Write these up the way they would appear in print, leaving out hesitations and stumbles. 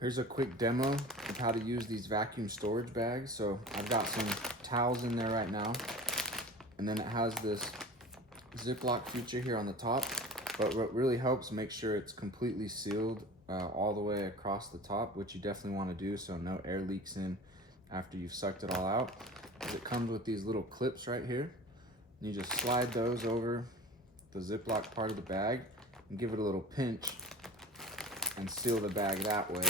Here's a quick demo of how to use these vacuum storage bags. So I've got some towels in there right now, and then it has this Ziploc feature here on the top. But what really helps make sure it's completely sealed all the way across the top, which you definitely want to do so no air leaks in after you've sucked it all out. It comes with these little clips right here. You just slide those over the Ziploc part of the bag and give it a little pinch and seal the bag that way.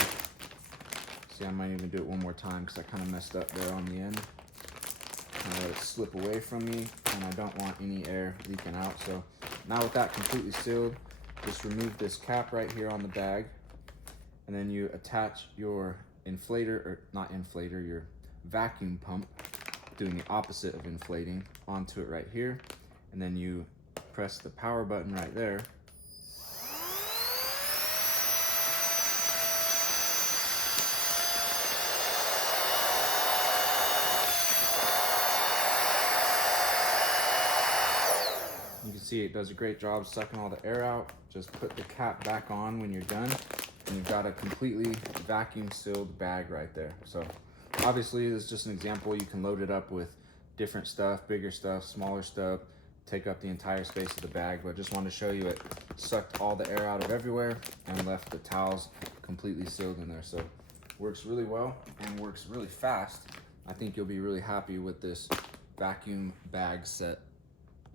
See, I might even do it one more time because I kind of messed up there on the end. Kind of let it slip away from me, and I don't want any air leaking out. So now with that completely sealed, just remove this cap right here on the bag, and then you attach your inflator, or not inflator, your vacuum pump, doing the opposite of inflating, onto it right here, and then you press the power button right there. You can see it does a great job sucking all the air out. Just put the cap back on when you're done, and you've got a completely vacuum sealed bag right there. So obviously this is just an example. You can load it up with different stuff, bigger stuff, smaller stuff, take up the entire space of the bag, but I just wanted to show you it sucked all the air out of everywhere and left the towels completely sealed in there. So works really well and works really fast. I think you'll be really happy with this vacuum bag set.